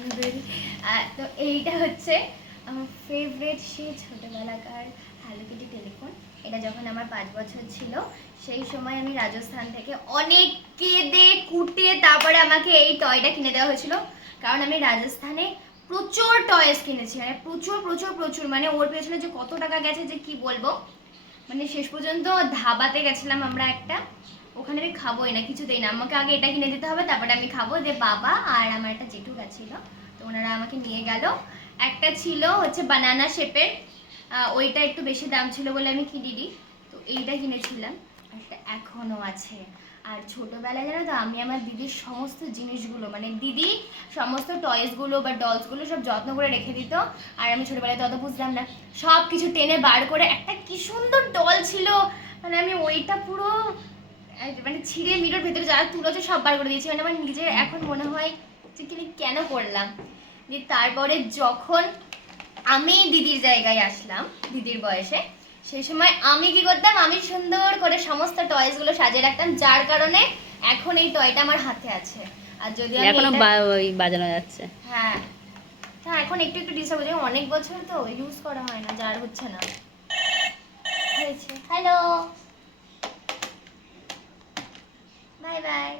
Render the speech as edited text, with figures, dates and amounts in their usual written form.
বান্ধবী। তো এইটা হচ্ছে আমার ফেভারিট সেই ছোটোবেলাকার হ্যালো কিটি টেলিফোন। এটা যখন আমার 5 বছর ছিল সেই সময় আমি রাজস্থান থেকে অনেক কেঁদে কুটে তারপরে আমাকে এই টয়টা কিনে দেওয়া হয়েছিল। কারণ আমি রাজস্থানে প্রচুর টয়েস কিনেছি, মানে প্রচুর প্রচুর প্রচুর, মানে ওর পেছনে যে কত টাকা গেছে যে কি বলবো। মানে শেষ পর্যন্ত ধাবাতে গেছিলাম আমরা একটা, ওখানে আমি খাবোই না, কিছুতেই না, আমাকে আগে এটা কিনে দিতে হবে তারপরে আমি খাবো। যে বাবা আর আমার একটা জেঠু গেছিলো, তো ওনারা আমাকে নিয়ে গেল। একটা ছিল হচ্ছে বানানা শেপের, ওইটা একটু বেশি দাম ছিল বলে আমি কিনিনি, তো এইটা কিনেছিলাম। একটা এখনও আছে। আর ছোটোবেলায় জানো তো আমি আমার দিদির সমস্ত জিনিসগুলো, মানে দিদি সমস্ত টয়েসগুলো বা ডলসগুলো সব যত্ন করে রেখে দিত। আর আমি ছোটোবেলায় তো অত বুঝতাম না, সব কিছু টেনে বার করে একটা কি সুন্দর ডল ছিল, মানে আমি ওইটা পুরো মানে ছিঁড়ে মিরোর ভেতরে যারা তুলেছে সব বার করে দিয়েছি। মানে আমার নিজের এখন মনে হয় যে কেন করলাম। দিয়ে তারপরে যখন আমি দিদির জায়গায় আসলাম, দিদির বয়সে, সেই সময় আমি কি করতাম, আমি সুন্দর করে সমস্ত টয়েসগুলো সাজিয়ে রাখতাম, যার কারণে এখন এই টয়টা আমার হাতে আছে। আর যদি আমি এখনো বাজানো যাচ্ছে। হ্যাঁ হ্যাঁ, এখন একটু একটু ডিস্টার্ব হচ্ছে, অনেক বছর তো ইউজ করা হয় না, যার হচ্ছে না হয়েছে। Hello, bye bye.